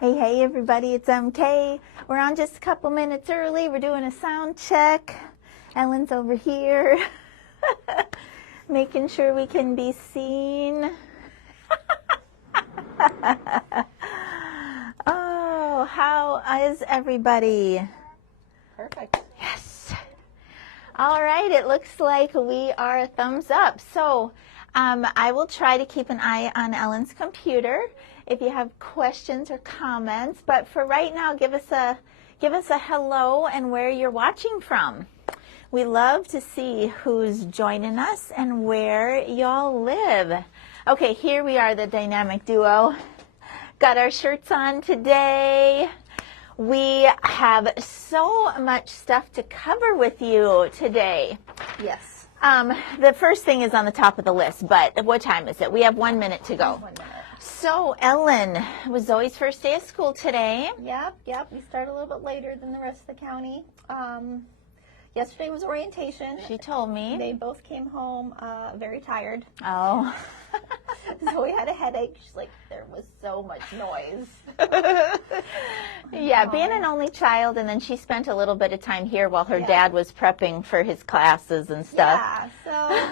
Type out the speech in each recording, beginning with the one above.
Hey, everybody, it's MK. We're on just a couple minutes early. We're doing a sound check. Ellen's over here, making sure we can be seen. Oh, how is everybody? Perfect. Yes. All right, it looks like we are thumbs up. So I will try to keep an eye on Ellen's computer if you have questions or comments. But for right now, give us a hello and where you're watching from. We love to see who's joining us and where y'all live. Okay, here we are, the dynamic duo. Got our shirts on today. We have so much stuff to cover with you today. Yes. The first thing is on the top of the list, but what time is it? We have 1 minute to go. 1 minute. So, Ellen, it was Zoe's first day of school today. Yep. We started a little bit later than the rest of the county. Yesterday was orientation. She told me. They both came home very tired. Oh. Zoe had a headache. She's like, there was so much noise. Yeah, being an only child, and then she spent a little bit of time here while her dad was prepping for his classes and stuff. Yeah, so...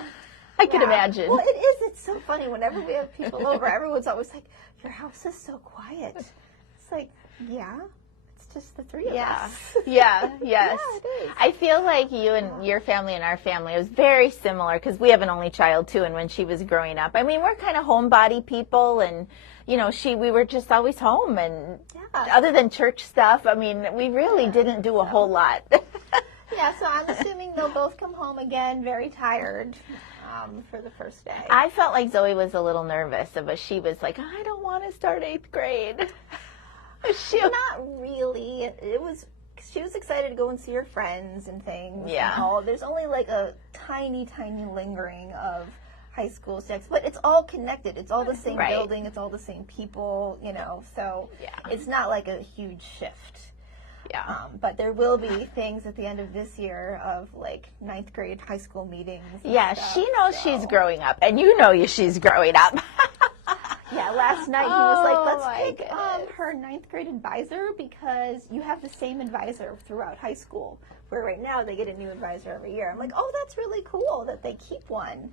I could imagine. Well, it is. It's so funny. Whenever we have people over, everyone's always like, your house is so quiet. It's like, yeah, it's just the three of us. Yes. Yeah, it is. I feel like you and your family and our family was very similar because we have an only child too, and when she was growing up, I mean, we're kind of homebody people, and you know, we were just always home, and other than church stuff, I mean, we really didn't do a whole lot. Yeah, so I'm assuming they'll both come home again very tired for the first day. I felt like Zoe was a little nervous, but she was like, I don't want to start 8th grade. Not really. She was excited to go and see her friends and things. Yeah. And all. There's only like a tiny lingering of high school sex, but it's all connected. It's all the same building. It's all the same people, you know, so it's not like a huge shift. Yeah. But there will be things at the end of this year of like 9th grade high school meetings. Yeah, stuff, she knows she's growing up, and you know she's growing up. Yeah, last night he was like, let's pick goodness. her 9th grade advisor because you have the same advisor throughout high school, where right now they get a new advisor every year. I'm like, oh, that's really cool that they keep one.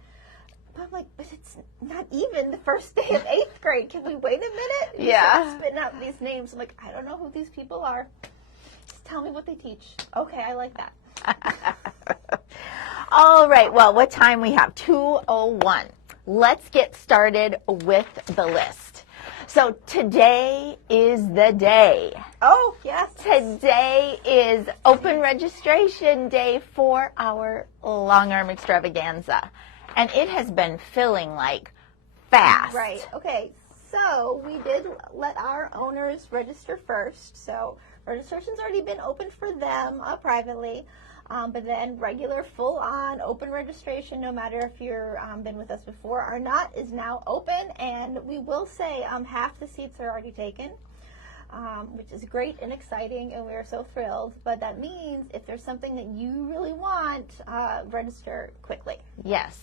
But I'm like, but it's not even the first day of 8th grade. Can we wait a minute? Yeah. So spitting out these names. I'm like, I don't know who these people are. Just tell me what they teach. Okay, I like that. All right, well, what time we have? 2:01. Let's get started with the list. So today is the day. Oh, yes. Today is open registration day for our Longarm Extravaganza. And it has been filling like fast. Right, okay. So we did let our owners register first. So registration's already been open for them privately. But then regular full-on open registration, no matter if you've been with us before or not, is now open. And we will say half the seats are already taken, which is great and exciting, and we're so thrilled. But that means if there's something that you really want, register quickly. Yes.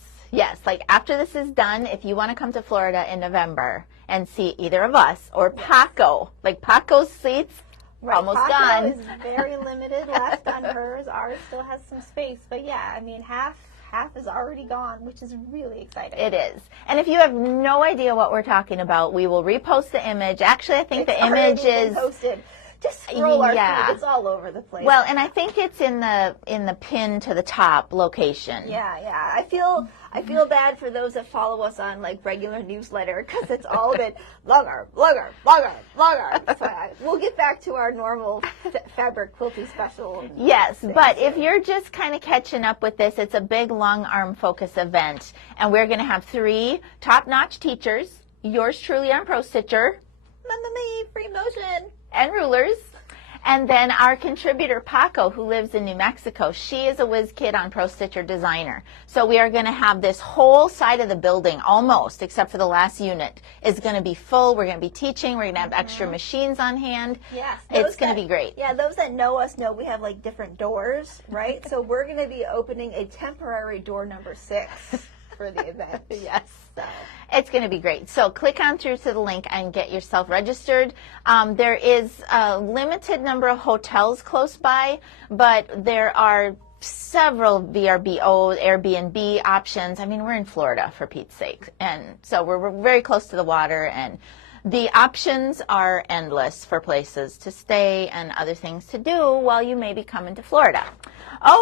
Like after this is done, if you want to come to Florida in November and see either of us or Paco, like Paco's seats, almost Paco gone. Is very limited left on hers. Ours still has some space, but yeah, I mean half is already gone, which is really exciting. It is. And if you have no idea what we're talking about, we will repost the image. Actually, I think the image is posted. Just scroll our feed. It's all over the place. Well, and I think it's in the pin to the top location. Yeah. I feel bad for those that follow us on like regular newsletter because it's all been Longarm. So we'll get back to our normal fabric quilting special. Yes, but if you're just kind of catching up with this, it's a big long arm focus event, and we're going to have 3 top-notch teachers, yours truly on Pro Stitcher, Me, free motion, and rulers. And then our contributor, Paco, who lives in New Mexico, she is a whiz kid on Pro Stitcher Designer. So we are going to have this whole side of the building, almost, except for the last unit, is going to be full. We're going to be teaching. We're going to have extra machines on hand. Yes. It's going to be great. Yeah, those that know us know we have like different doors, right? So we're going to be opening a temporary door number 6. for the event. Yes. So. It's going to be great. So click on through to the link and get yourself registered. There is a limited number of hotels close by, but there are several VRBO, Airbnb options. I mean, we're in Florida, for Pete's sake. And so we're very close to the water, and the options are endless for places to stay and other things to do while you may be coming to Florida.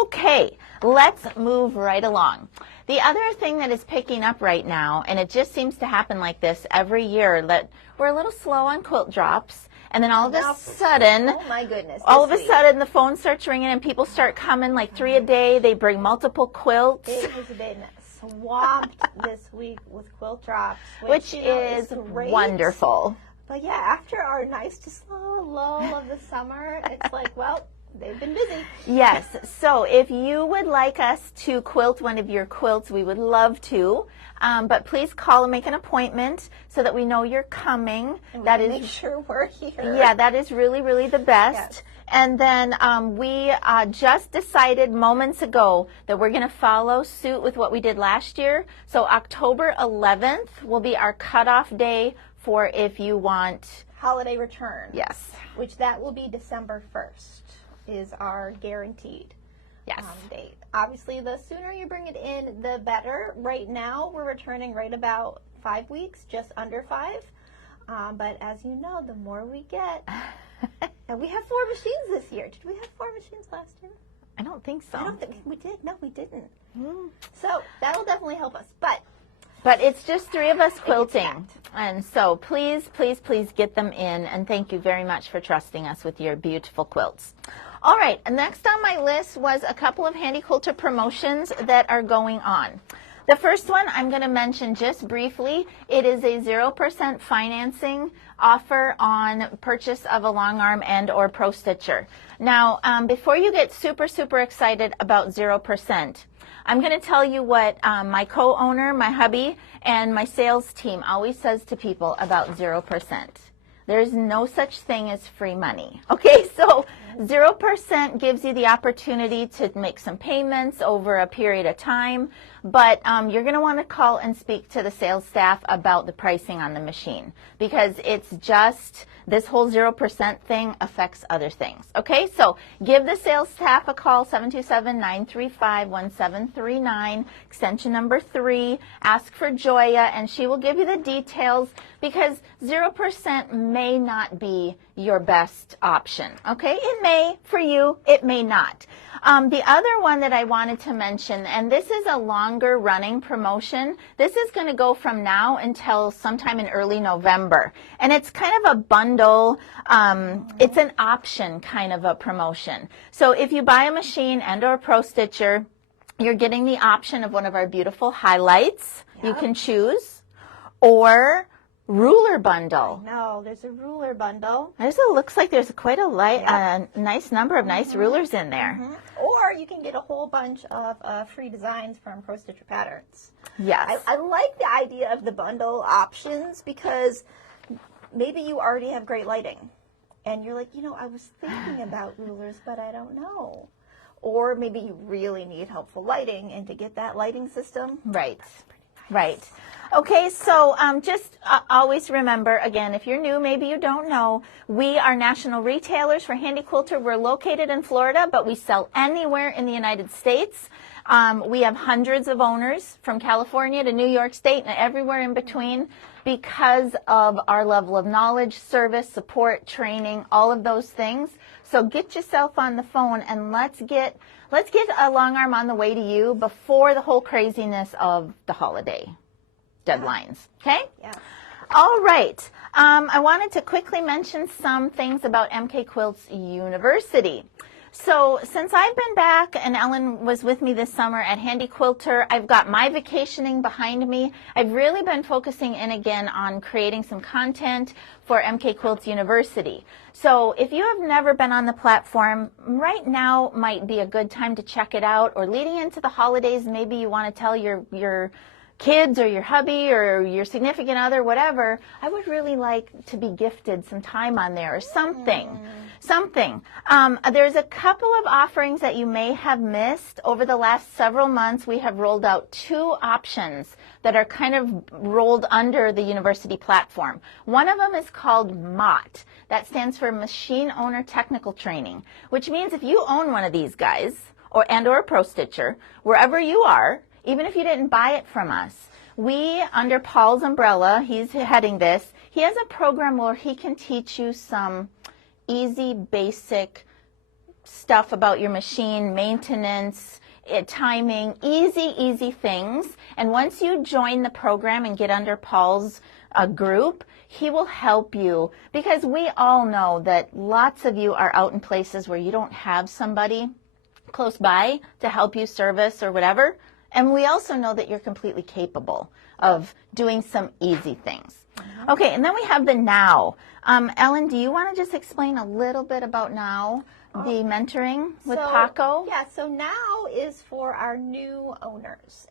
Okay, let's move right along. The other thing that is picking up right now, and it just seems to happen like this every year, that we're a little slow on quilt drops, and then all of a sudden, oh my goodness, all of a sudden the phone starts ringing and people start coming like 3 a day. They bring multiple quilts. It has been swamped this week with quilt drops, which is great. Wonderful. But yeah, after our nice to slow lull of the summer, it's like, well, they've been busy. Yes. So if you would like us to quilt one of your quilts, we would love to. But please call and make an appointment so that we know you're coming. And we make sure we're here. Yeah, that is really, really the best. Yes. And then we just decided moments ago that we're going to follow suit with what we did last year. So October 11th will be our cutoff day for if you want holiday return. Yes. Which that will be December 1st is our guaranteed date. Obviously, the sooner you bring it in, the better. Right now, we're returning right about 5 weeks, just under 5. But as you know, the more we get, and we have 4 machines this year. Did we have 4 machines last year? I don't think so. I don't think we did. No, we didn't. So that'll definitely help us. But it's just 3 of us quilting. And so please, please, please get them in. And thank you very much for trusting us with your beautiful quilts. All right, next on my list was a couple of Handy Quilter promotions that are going on. The first one I'm going to mention just briefly. It is a 0% financing offer on purchase of a long arm and or pro stitcher. Now, before you get super, super excited about 0%, I'm going to tell you what my co-owner, my hubby, and my sales team always says to people about 0%. There's no such thing as free money. Okay, so 0% gives you the opportunity to make some payments over a period of time, but you're going to want to call and speak to the sales staff about the pricing on the machine, because it's just, this whole 0% thing affects other things. Okay, so give the sales staff a call, 727-935-1739, extension number 3. Ask for Joya, and she will give you the details, because 0% may not be your best option. Okay, it may for you, it may not. The other one that I wanted to mention, and this is a longer running promotion. This is going to go from now until sometime in early November. And it's kind of a bundle. It's an option kind of a promotion. So if you buy a machine and or pro stitcher, you're getting the option of one of our beautiful highlights. Yep. You can choose, or ruler bundle. No, there's a ruler bundle. It looks like there's quite a nice number of nice rulers in there. Or you can get a whole bunch of free designs from Pro Stitcher Patterns. Yes. I like the idea of the bundle options, because maybe you already have great lighting. And you're like, I was thinking about rulers, but I don't know. Or maybe you really need helpful lighting, and to get that lighting system. Right. That's pretty nice. Right. Okay, so just always remember, again, if you're new, maybe you don't know, we are national retailers for Handy Quilter. We're located in Florida, but we sell anywhere in the United States. We have hundreds of owners from California to New York State and everywhere in between, because of our level of knowledge, service, support, training, all of those things. So get yourself on the phone and let's get a long arm on the way to you before the whole craziness of the holiday deadlines. Okay? Yeah. All right. I wanted to quickly mention some things about MK Quilts University. So since I've been back and Ellen was with me this summer at Handy Quilter, I've got my vacationing behind me. I've really been focusing in again on creating some content for MK Quilts University. So if you have never been on the platform, right now might be a good time to check it out, or leading into the holidays, maybe you want to tell your kids or your hubby or your significant other, whatever, I would really like to be gifted some time on there or something. There's a couple of offerings that you may have missed. Over the last several months, we have rolled out 2 options that are kind of rolled under the university platform. One of them is called MOT. That stands for Machine Owner Technical Training, which means if you own one of these guys or a pro stitcher, wherever you are, even if you didn't buy it from us, we, under Paul's umbrella, he's heading this, he has a program where he can teach you some easy, basic stuff about your machine, maintenance, timing, easy things. And once you join the program and get under Paul's group, he will help you, because we all know that lots of you are out in places where you don't have somebody close by to help you service or whatever. And we also know that you're completely capable of doing some easy things. Okay, and then we have the Now. Ellen, do you want to just explain a little bit about Now, the mentoring with Paco? Yeah, so Now is for our new owners.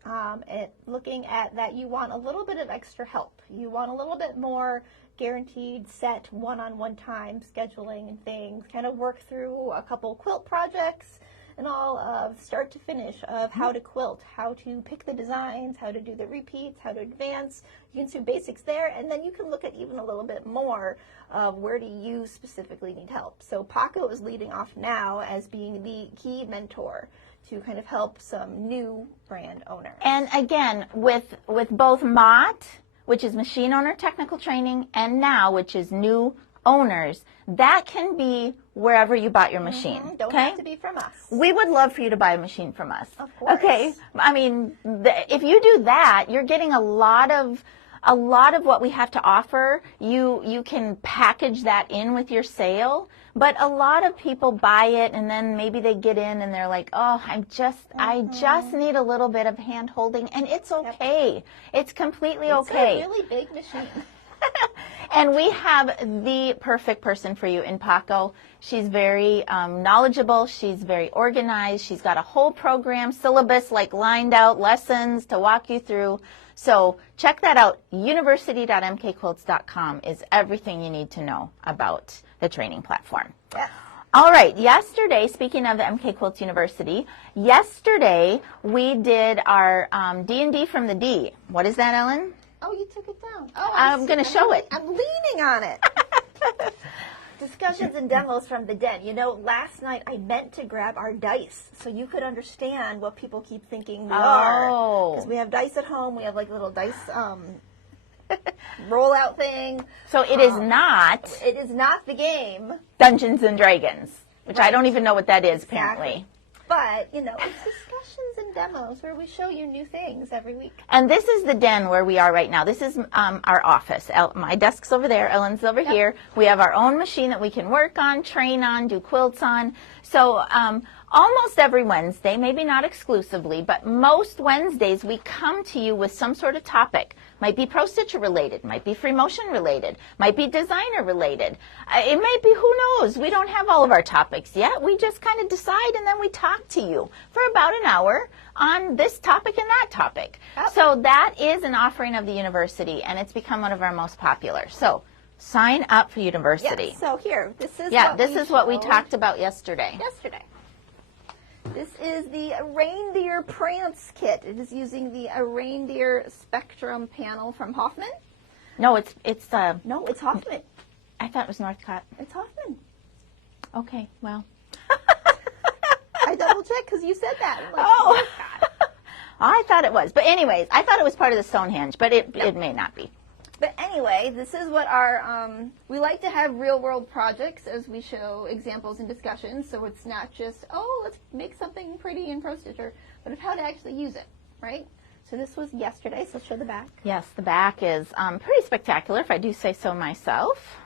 Looking at that, you want a little bit of extra help. You want a little bit more guaranteed set one-on-one time scheduling and things, kind of work through a couple quilt projects and all of start to finish of how to quilt, how to pick the designs, how to do the repeats, how to advance. You can do basics there, and then you can look at even a little bit more of where do you specifically need help. So Paco is leading off now as being the key mentor to kind of help some new brand owners. And again, with both MOT, which is Machine Owner Technical Training, and Now, which is new owners, that can be wherever you bought your machine. Don't have to be from us. We would love for you to buy a machine from us. Of course. Okay. I mean, if you do that, you're getting a lot of what we have to offer. You can package that in with your sale, but a lot of people buy it and then maybe they get in and they're like, oh, I just need a little bit of hand holding, and it's okay. Yep. It's completely okay. It's a really big machine. And we have the perfect person for you in Paco. She's very knowledgeable. She's very organized. She's got a whole program, syllabus, like lined out lessons to walk you through. So check that out. University.mkquilts.com is everything you need to know about the training platform. Yes. All right, yesterday, speaking of the MK Quilts University, yesterday we did our D&D from the D. What is that, Ellen? Oh, you took it down. Oh, I'm going to show it. I'm leaning on it. Discussions and demos from the den. You know, last night I meant to grab our dice so you could understand what people keep thinking we are. Because we have dice at home. We have like a little dice rollout thing. So it is not. It is not the game. Dungeons and Dragons, which I don't even know what that is, apparently. But, you know, it's discussions and demos where we show you new things every week. And this is the den where we are right now. This is our office. My desk's over there. Ellen's over here. We have our own machine that we can work on, train on, do quilts on. So almost every Wednesday, maybe not exclusively, but most Wednesdays we come to you with some sort of topic. Might be Pro Stitcher related, might be free motion related, might be designer related. It might be, who knows? We don't have all of our topics yet. We just kind of decide and then we talk to you for about an hour on this topic and that topic. Yep. So that is an offering of the university, and it's become one of our most popular. So sign up for university. Yes, so here, this is what we talked about yesterday. This is the Reindeer Prance Kit. It is using the Reindeer Spectrum panel from Hoffman. No, it's no, it's Hoffman. I thought it was Northcott. It's Hoffman. Okay, well. I double checked because you said that. Like, oh, I thought it was. But anyways, I thought it was part of the Stonehenge, but it may not be. But anyway, this is what our, we like to have real-world projects as we show examples and discussions, so it's not just, oh, let's make something pretty in Pro Stitcher, but of how to actually use it, right? So this was yesterday, so show the back. Yes, the back is pretty spectacular, if I do say so myself.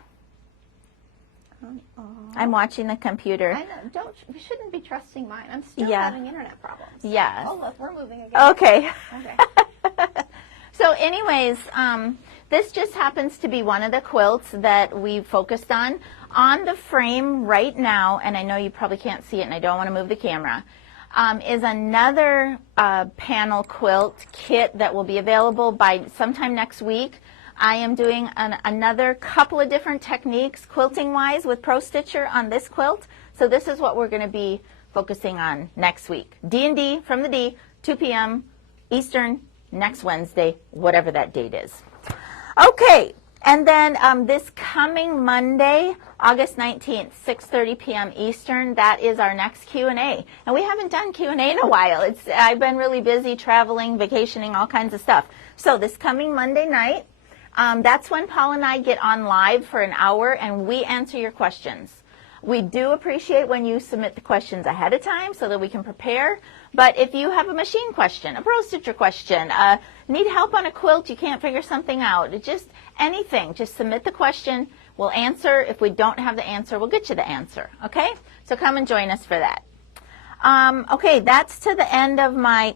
I'm watching the computer. I know, you shouldn't be trusting mine. I'm still having internet problems. Yes. Oh, look, we're moving again. Okay. So anyways, this just happens to be one of the quilts that we focused on the frame right now, and I know you probably can't see it and I don't want to move the camera. is another panel quilt kit that will be available by sometime next week. I am doing another couple of different techniques quilting-wise with Pro Stitcher on this quilt. So this is what we're going to be focusing on next week. D&D from the D, 2 p.m. Eastern, next Wednesday, whatever that date is. Okay, and then this coming Monday, August 19th, 6:30 p.m. Eastern, that is our next Q&A. And we haven't done Q&A in a while. I've been really busy traveling, vacationing, all kinds of stuff. So this coming Monday night, that's when Paul and I get on live for an hour and we answer your questions. We do appreciate when you submit the questions ahead of time so that we can prepare. But if you have a machine question, a Pro Stitcher question, need help on a quilt, you can't figure something out, just anything, just submit the question. We'll answer. If we don't have the answer, we'll get you the answer. Okay? So come and join us for that. Okay, that's to the end of my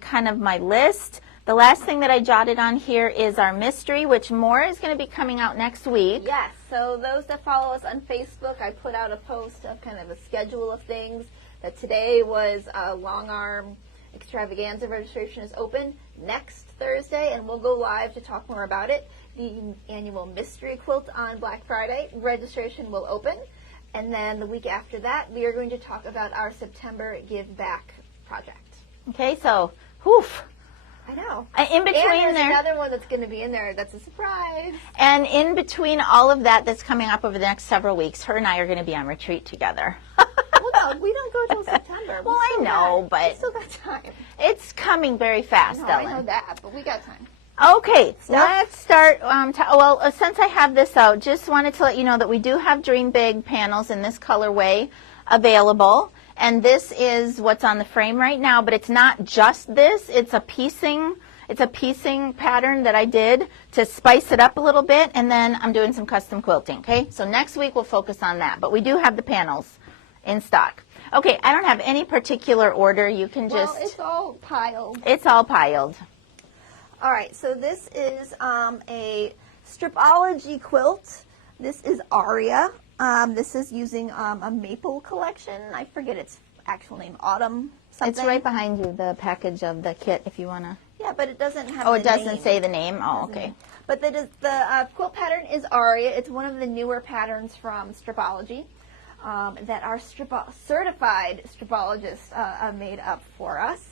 list. The last thing that I jotted on here is our mystery, which more is going to be coming out next week. Yes, so those that follow us on Facebook, I put out a post of kind of a schedule of things. That today was Longarm Extravaganza registration is open next Thursday, and we'll go live to talk more about it. The annual mystery quilt on Black Friday registration will open, and then the week after that, we are going to talk about our September Give Back project. Okay, so, whew. I know. In between and there's there, another one that's going to be in there that's a surprise. And in between all of that that's coming up over the next several weeks, her and I are going to be on retreat together. Well, no, we don't go till September. Well, I know, but we still got time. It's coming very fast, Ellen. I know that, but we got time. Okay, let's start. Since I have this out, just wanted to let you know that we do have Dream Big panels in this colorway available. And this is what's on the frame right now, but it's not just this. It's a piecing pattern that I did to spice it up a little bit, and then I'm doing some custom quilting, okay? So next week we'll focus on that, but we do have the panels in stock. Okay, I don't have any particular order. You can just... Well, it's all piled. It's all piled. All right, so this is a stripology quilt. This is Aria. This is using a maple collection. I forget its actual name. Autumn something. It's right behind you, the package of the kit, if you want to. Yeah, but it doesn't have Oh, the it doesn't name. say the name? Oh, okay. But the quilt pattern is Aria. It's one of the newer patterns from Stripology that our certified stripologists made up for us.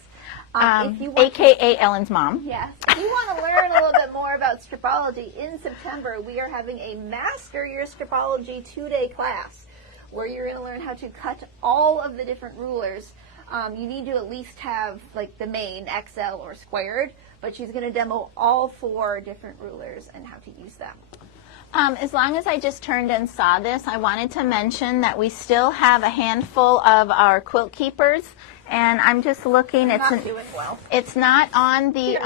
If you want AKA Ellen's mom. Yes. If you want to learn a little bit more about stripology, in September we are having a Master Your Stripology 2-day class where you're going to learn how to cut all of the different rulers. You need to at least have like the main XL or squared, but she's going to demo all 4 different rulers and how to use them. As long as I just turned and saw this, I wanted to mention that we still have a handful of our quilt keepers. And I'm just looking. It's not doing well. It's not on the.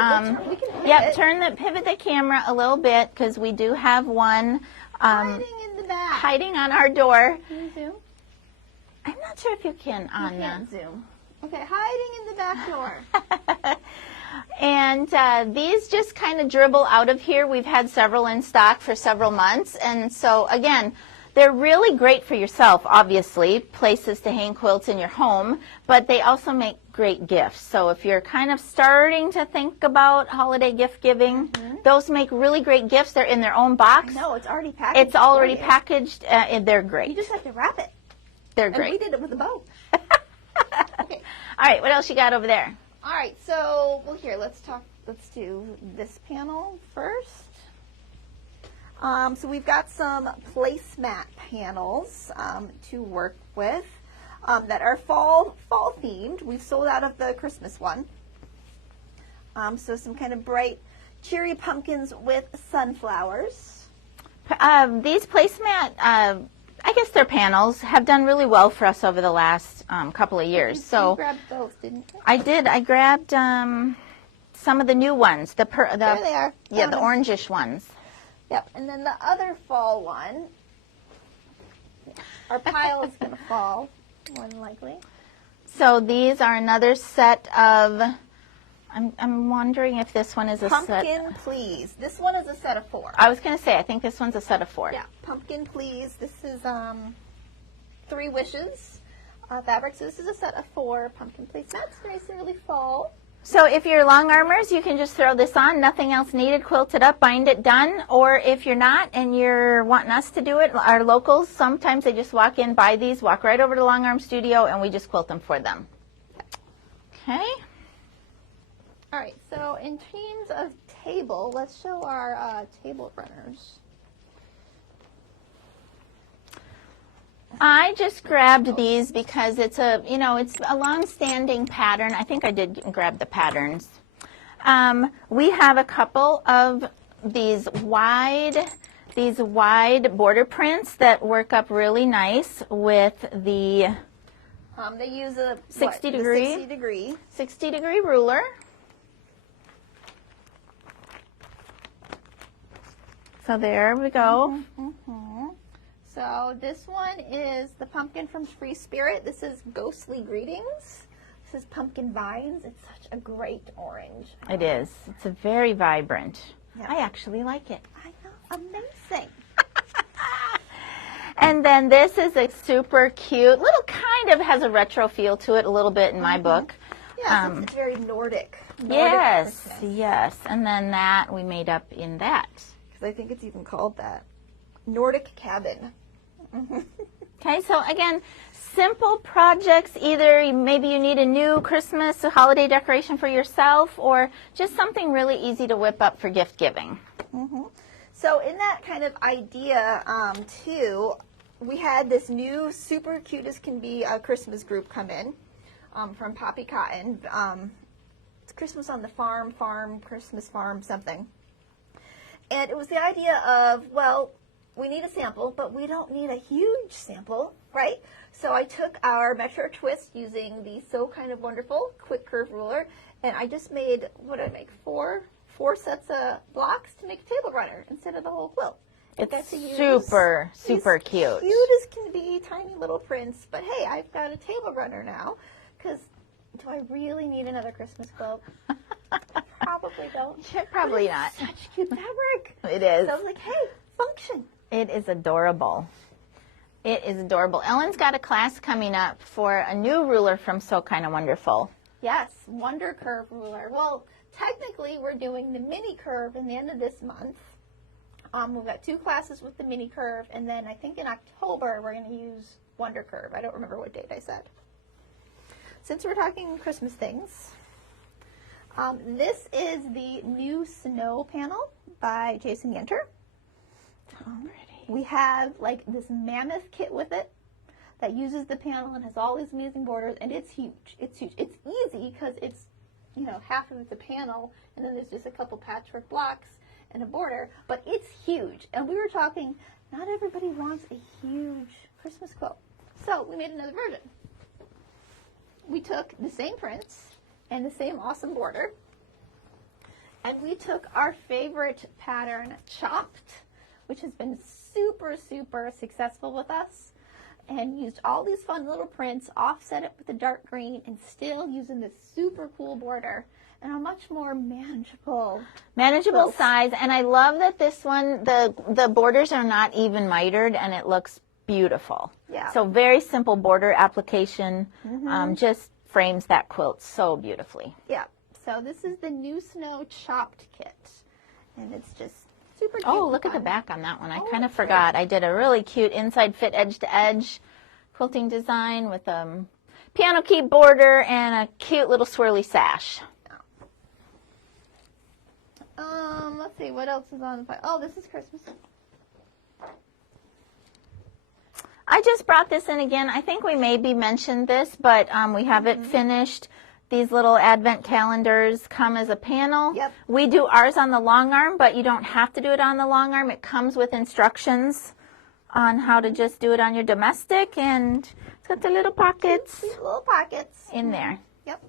Here, pivot the camera a little bit because we do have one hiding in the back. Hiding on our door. Can you zoom? I'm not sure if you can on You can't zoom. Okay, hiding in the back door. And these just kind of dribble out of here. We've had several in stock for several months, and so again. They're really great for yourself, obviously, places to hang quilts in your home, but they also make great gifts. So if you're kind of starting to think about holiday gift giving, those make really great gifts. They're in their own box. No, it's already packaged. It's already packaged, and they're great. You just have to wrap it. They're great. And we did it with a bow. Okay. All right, what else you got over there? All right, so, here, let's do this panel first. So we've got some placemat panels to work with that are fall themed. We've sold out of the Christmas one. So some kind of bright, cheery pumpkins with sunflowers. These placemat, I guess they're panels, have done really well for us over the last couple of years. You grabbed those, didn't you? I did. I grabbed some of the new ones. There they are. Yeah, the orangish ones. Yep, and then the other fall one, our pile is going to fall, more than likely. So these are another set of, I'm wondering if this one is a set. Pumpkin Please. This one is a set of 4. I was going to say, I think this one's a set of 4. Yeah, Pumpkin Please. This is 3 wishes. fabric. So this is a set of 4 pumpkin placemats, nice and really fall. So if you're long armers, you can just throw this on, nothing else needed, quilt it up, bind it, done. Or if you're not and you're wanting us to do it, our locals, sometimes they just walk in, buy these, walk right over to Longarm Studio, and we just quilt them for them. Okay. All right, so in terms of table, let's show our table runners. I just grabbed these because it's a, it's a long-standing pattern. I think I did grab the patterns. We have a couple of these wide border prints that work up really nice with the they use a 60 degree ruler. So there we go. So this one is the pumpkin from Free Spirit. This is Ghostly Greetings. This is Pumpkin Vines. It's such a great orange. It is. It's a very vibrant. Yeah. I actually like it. I know. Amazing. And then this is a super cute, little kind of has a retro feel to it a little bit in my book. Yeah, it's very Nordic. Yes, Christmas. yes. And then that we made up in that. Because I think it's even called that. Nordic Cabin. Okay, so again, simple projects. Either maybe you need a new Christmas or holiday decoration for yourself, or just something really easy to whip up for gift giving. So in that kind of idea, too, we had this new super cute as can be Christmas group come in from Poppy Cotton. It's Christmas on the Farm, Christmas Farm, something. And it was the idea of, well, we need a sample, but we don't need a huge sample, right? So I took our Metro Twist using the So Kind of Wonderful quick curve ruler, and I just made, what did I make, four sets of blocks to make a table runner instead of the whole quilt. It's super cute. Cute as can be, tiny little prints, but hey, I've got a table runner now, because do I really need another Christmas quilt? Probably don't. Probably not. Such cute fabric. It is. So I was like, hey, function. It is adorable. It is adorable. Ellen's got a class coming up for a new ruler from So Kind of Wonderful. Yes, Wonder Curve ruler. Well, technically, we're doing the mini curve in the end of this month. We've got 2 classes with the mini curve, and then I think in October we're going to use Wonder Curve. I don't remember what date I said. Since we're talking Christmas things, this is the new snow panel by Jason Yenter. We have like this mammoth kit with it that uses the panel and has all these amazing borders, and it's huge. It's huge. It's easy because it's, half of it's a panel, and then there's just a couple patchwork blocks and a border, but it's huge. And we were talking, not everybody wants a huge Christmas quilt. So we made another version. We took the same prints and the same awesome border, and we took our favorite pattern, Chopped, which has been super successful with us, and used all these fun little prints, offset it with the dark green, and still using this super cool border and a much more manageable quilt. Size. And I love that this one, the borders are not even mitered, and it looks beautiful. Yeah. So very simple border application, just frames that quilt so beautifully. Yeah. So this is the New Snow Chopped kit, and it's just super cute. Oh, look at the back on that one. I kind of forgot. I did a really cute inside fit edge to edge quilting design with a piano key border and a cute little swirly sash. Let's see, what else is on the file? Oh, this is Christmas. I just brought this in again. I think we maybe mentioned this, but we have it finished. These little advent calendars come as a panel. Yep. We do ours on the long arm, but you don't have to do it on the long arm. It comes with instructions on how to just do it on your domestic, and it's got the little pockets Cute little pockets in there. Yep.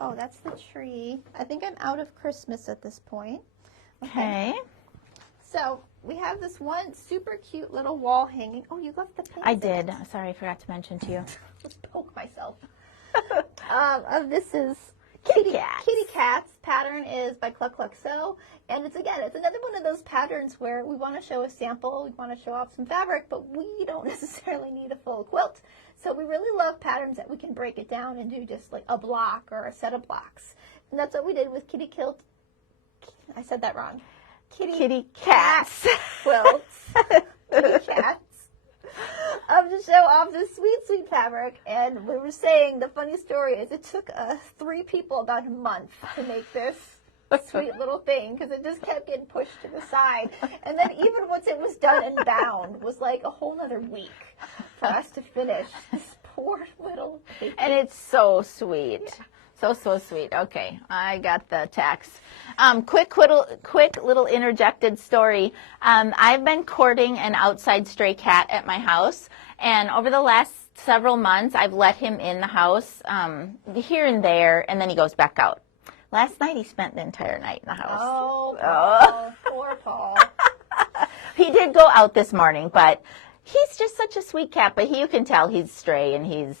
Oh, that's the tree. I think I'm out of Christmas at this point. Okay. So we have this one super cute little wall hanging. Oh, you left the pins. I did. Sorry, I forgot to mention to you. Let's poke myself. This is Kitty cats. Kitty cats pattern is by Cluck Cluck Sew, and it's another one of those patterns where we want to show a sample, we want to show off some fabric, but we don't necessarily need a full quilt. So we really love patterns that we can break it down and do just like a block or a set of blocks. And that's what we did with Kitty Kilt. I said that wrong. Kitty cats. Quilts. Kitty cats. To show off this sweet, sweet fabric. And we were saying the funny story is it took 3 people about a month to make this sweet little thing because it just kept getting pushed to the side. And then even once it was done and bound was like a whole nother week for us to finish this poor little thing. And it's so sweet. Yeah. So sweet. Okay, I got the text. Quick little interjected story. I've been courting an outside stray cat at my house, and over the last several months, I've let him in the house here and there, and then he goes back out. Last night, he spent the entire night in the house. Oh, Paul. Poor Paul. He did go out this morning, but he's just such a sweet cat. But you can tell he's stray, and he's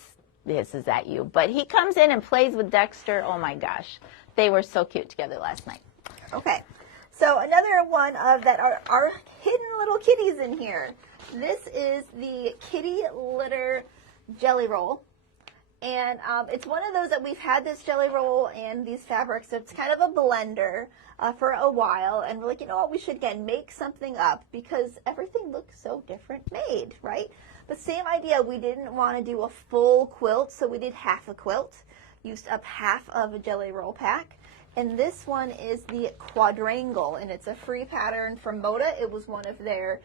hisses at you. But he comes in and plays with Dexter. Oh, my gosh. They were so cute together last night. Okay. So another one of that are hidden little kitties in here. This is the Kitty Litter Jelly Roll. And it's one of those that we've had this jelly roll and these fabrics. So it's kind of a blender for a while. And we're like, you know what, we should, again, make something up because everything looks so different made, right? But same idea, we didn't want to do a full quilt, so we did half a quilt. Used up half of a jelly roll pack. And this one is the quadrangle, and it's a free pattern from Moda. It was one of their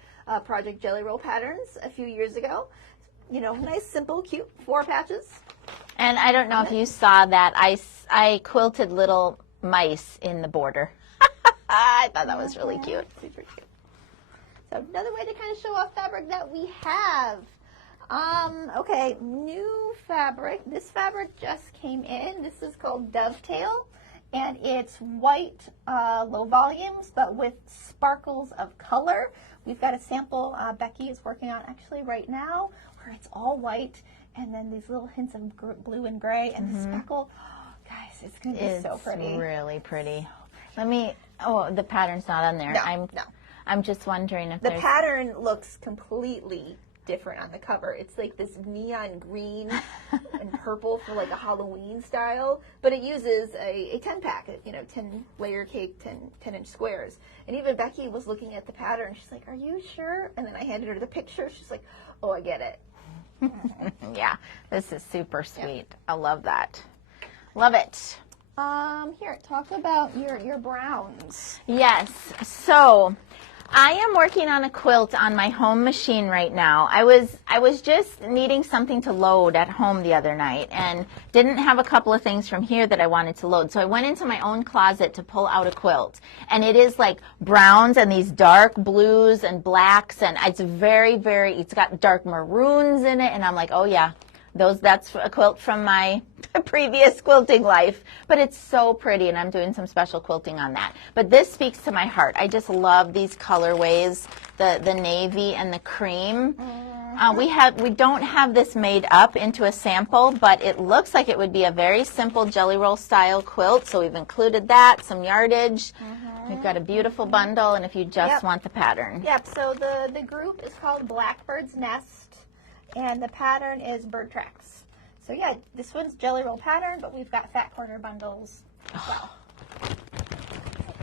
Project Jelly Roll patterns a few years ago. You know, nice, simple, cute 4 patches. And I don't know if you saw that. I quilted little mice in the border. I thought that was really cute. Super cute. So another way to kind of show off fabric that we have. Okay, new fabric. This fabric just came in. This is called Dovetail, and it's white, low volumes, but with sparkles of color. We've got a sample Becky is working on actually right now, where it's all white, and then these little hints of blue and gray, and the speckle. Oh, guys, it's going to be so pretty. It's really pretty. Let me, the pattern's not on there. No. I'm just wondering if the pattern looks completely different on the cover. It's like this neon green and purple for like a Halloween style, but it uses a 10-pack, 10 layer cake, 10-inch squares. And even Becky was looking at the pattern. She's like, are you sure? And then I handed her the picture. She's like, oh, I get it. Yeah, this is super sweet. Yeah. I love that. Love it. Here, talk about your browns. Yes. So I am working on a quilt on my home machine right now. I was just needing something to load at home the other night and didn't have a couple of things from here that I wanted to load. So I went into my own closet to pull out a quilt. And it is like browns and these dark blues and blacks, and it's it's got dark maroons in it, and I'm like, oh yeah, that's a quilt from my previous quilting life, but it's so pretty, and I'm doing some special quilting on that. But this speaks to my heart. I just love these colorways, the navy and the cream. We don't have this made up into a sample, but it looks like it would be a very simple jelly roll style quilt, so we've included that, some yardage. We've got a beautiful bundle, and if you just want the pattern. Yep, so the group is called Blackbird's Nest, and the pattern is bird tracks. So yeah, this one's jelly roll pattern, but we've got fat quarter bundles as well.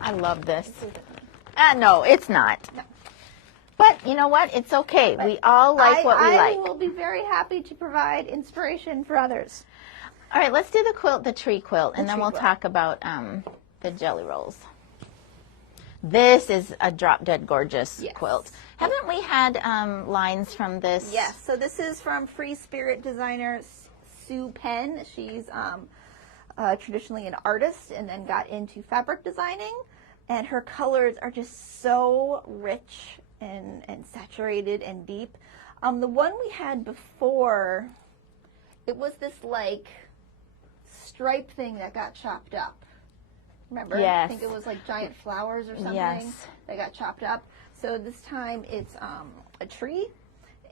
I love this. No, it's not. No. But you know what? It's okay. We all like what we like. I will be very happy to provide inspiration for others. All right, let's do the tree quilt, and then we'll talk about the jelly rolls. This is a drop-dead gorgeous quilt. Haven't we had lines from this? Yes, so this is from Free Spirit designer Sue Penn. She's traditionally an artist and then got into fabric designing, and her colors are just so rich and saturated and deep. The one we had before, it was this like stripe thing that got chopped up. Remember? Yes. I think it was like giant flowers or something that got chopped up. So this time it's a tree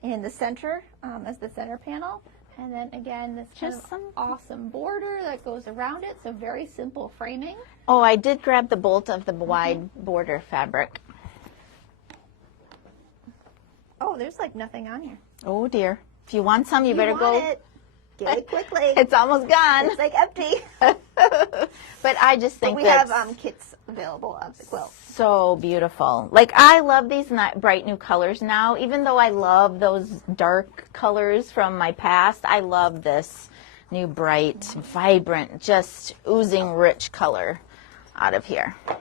in the center as the center panel, And then again, this kind Just of some awesome border that goes around it. So very simple framing. Oh, I did grab the bolt of the wide border fabric. Oh, there's like nothing on here. Oh dear. If you want some, you better want go. It. Get it quickly. It's almost gone. It's like empty. But I just think we that's have kits available of the quilt. so beautiful. Like, I love these bright new colors now. Even though I love those dark colors from my past, I love this new bright, vibrant, just oozing rich color out of here. Do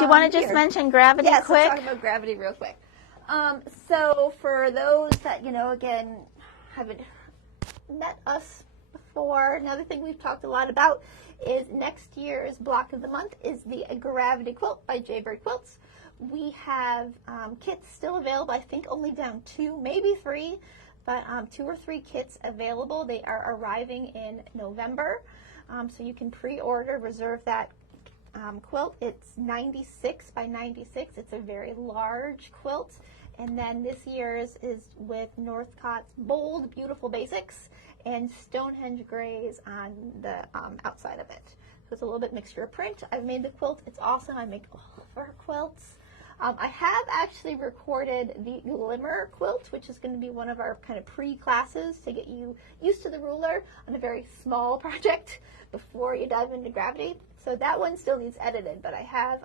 you want to just mention gravity quick? Yes, let's talk about gravity real quick. So for those that, again, haven't met us before, another thing we've talked a lot about is next year's block of the month is the Gravity Quilt by Jaybird Quilts. We have kits still available. I think only down 2, maybe 3, but 2 or 3 kits available. They are arriving in November, so you can pre-order, reserve that quilt. It's 96 by 96. It's a very large quilt. And then this year's is with Northcott's bold, beautiful basics and Stonehenge grays on the outside of it. So it's a little bit mixture of print. I've made the quilt. It's awesome. I make all of our quilts. I have actually recorded the Glimmer quilt, which is going to be one of our kind of pre-classes to get you used to the ruler on a very small project before you dive into gravity. So that one still needs edited, but I have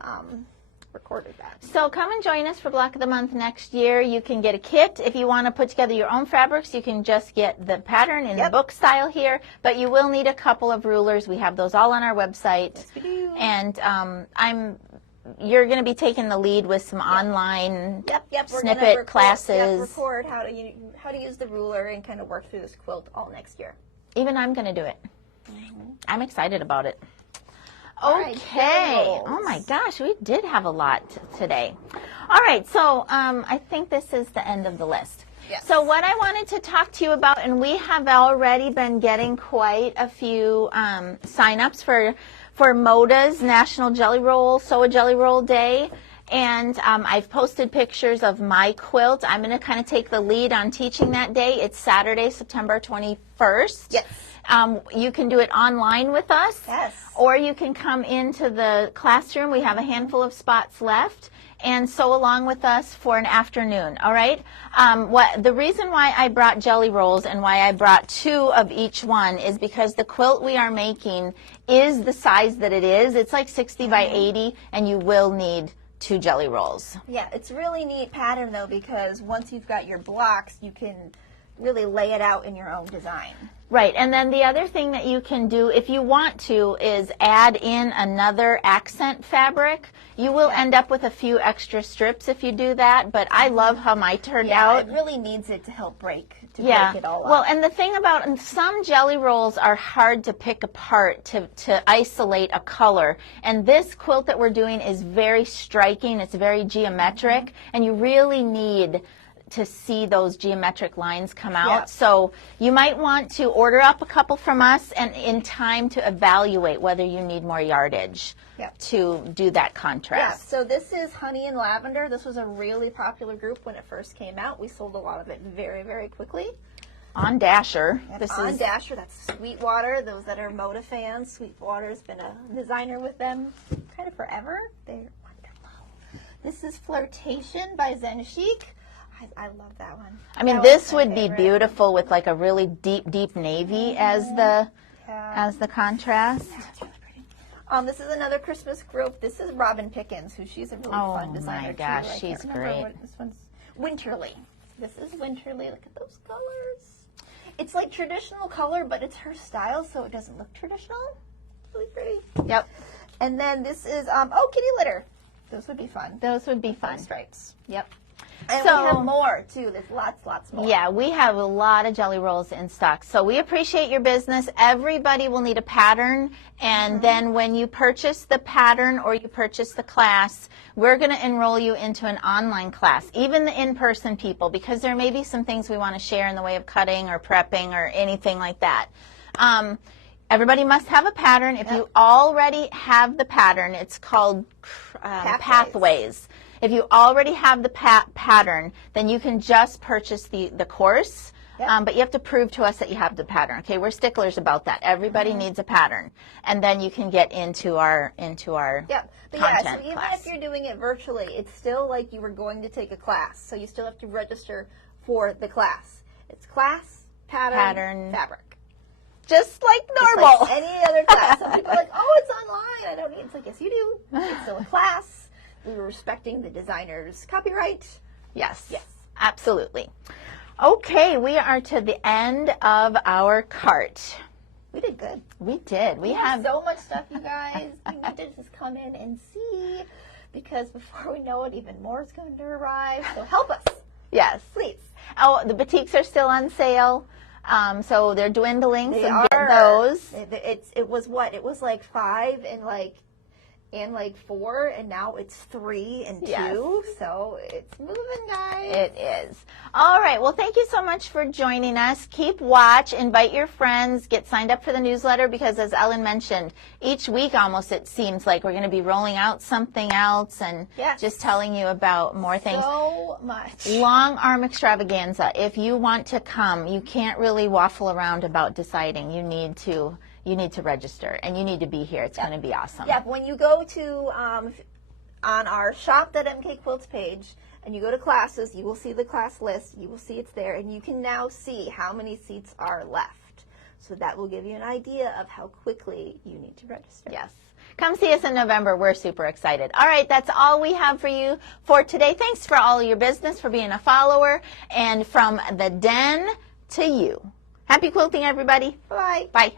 recorded that. So come and join us for Block of the Month next year. You can get a kit. If you want to put together your own fabrics, you can just get the pattern in the book style here, but you will need a couple of rulers. We have those all on our website. Yes, we do. And you're going to be taking the lead with some online snippet classes. Record how to use the ruler and kind of work through this quilt all next year. Even I'm going to do it. I'm excited about it. Right, okay. Oh my gosh, we did have a lot today. All right, so I think this is the end of the list. Yes. So what I wanted to talk to you about, and we have already been getting quite a few sign-ups for MODA's National Jelly Roll, Sew a Jelly Roll Day. And I've posted pictures of my quilt. I'm going to kind of take the lead on teaching that day. It's Saturday, September 21st. Yes. You can do it online with us. Yes. Or you can come into the classroom. We have a handful of spots left. And sew along with us for an afternoon, all right? The reason why I brought jelly rolls and why I brought 2 of each one is because the quilt we are making is the size that it is. It's like 60 by 80, and you will need 2 jelly rolls. Yeah, it's really neat pattern though, because once you've got your blocks, you can really lay it out in your own design. Right, and then the other thing that you can do if you want to is add in another accent fabric. You will end up with a few extra strips if you do that, but I love how mine turned out. It really needs it to help break it all up. Well, and the thing about some jelly rolls are hard to pick apart to isolate a color, and this quilt that we're doing is very striking. It's very geometric, and you really need to see those geometric lines come out. Yeah. So you might want to order up a couple from us and in time to evaluate whether you need more yardage to do that contrast. Yeah, so this is Honey and Lavender. This was a really popular group when it first came out. We sold a lot of it very, very quickly. On Dasher. Dasher, that's Sweetwater. Those that are Moda fans, Sweetwater's been a designer with them kind of forever. They're wonderful. This is Flirtation by Zen Chic. I love that one. I mean, this would be beautiful with like a really deep, deep navy as the contrast. That's really pretty. This is another Christmas group. This is Robin Pickens, she's a really fun designer. Oh my gosh, too. she's great. This one's Winterly. This is Winterly. Look at those colors. It's like traditional color, but it's her style, so it doesn't look traditional. It's really pretty. Yep. And then this is Kitty Litter. Those would be fun. Those would be fun. Stripes. Yep. And we have more, too. There's lots more. Yeah, we have a lot of jelly rolls in stock. So we appreciate your business. Everybody will need a pattern. And then when you purchase the pattern or you purchase the class, we're going to enroll you into an online class, even the in-person people, because there may be some things we want to share in the way of cutting or prepping or anything like that. Everybody must have a pattern. If you already have the pattern, it's called Pathways. If you already have the pattern, then you can just purchase the course. Yep. But you have to prove to us that you have the pattern. Okay, we're sticklers about that. Everybody needs a pattern, and then you can get into our Yep. But content yeah, so even class. if you're doing it virtually, it's still like you were going to take a class. So you still have to register for the class. It's class, pattern, fabric. Just like Just normal. like any other class. Some people are like, oh, it's online. I don't need. It's like, yes, you do. It's still a class. We were respecting the designer's copyright. Yes. Yes. Absolutely. Okay, we are to the end of our cart. We did good. We did. We have so much stuff, you guys. You need to just come in and see, because before we know it, even more is going to arrive. So help us, yes. please. Oh, the boutiques are still on sale. So they're dwindling. They so are. get those. It was what? It was like 5 and like 4, and now it's 3 and 2. Yes. So it's moving, guys. It is. All right. Well, thank you so much for joining us. Keep watch. Invite your friends. Get signed up for the newsletter, because as Ellen mentioned, each week almost it seems like we're going to be rolling out something else and Yes. just telling you about more things. So much. Longarm Extravaganza. If you want to come, you can't really waffle around about deciding. You need to register, and you need to be here. It's going to be awesome. Yeah, when you go to on our shop.mk Quilts page and you go to classes, you will see the class list. You will see it's there, and you can now see how many seats are left. So that will give you an idea of how quickly you need to register. Yes. Come see us in November. We're super excited. All right, that's all we have for you for today. Thanks for all your business, for being a follower, and from the den to you. Happy quilting, everybody. Bye. Bye.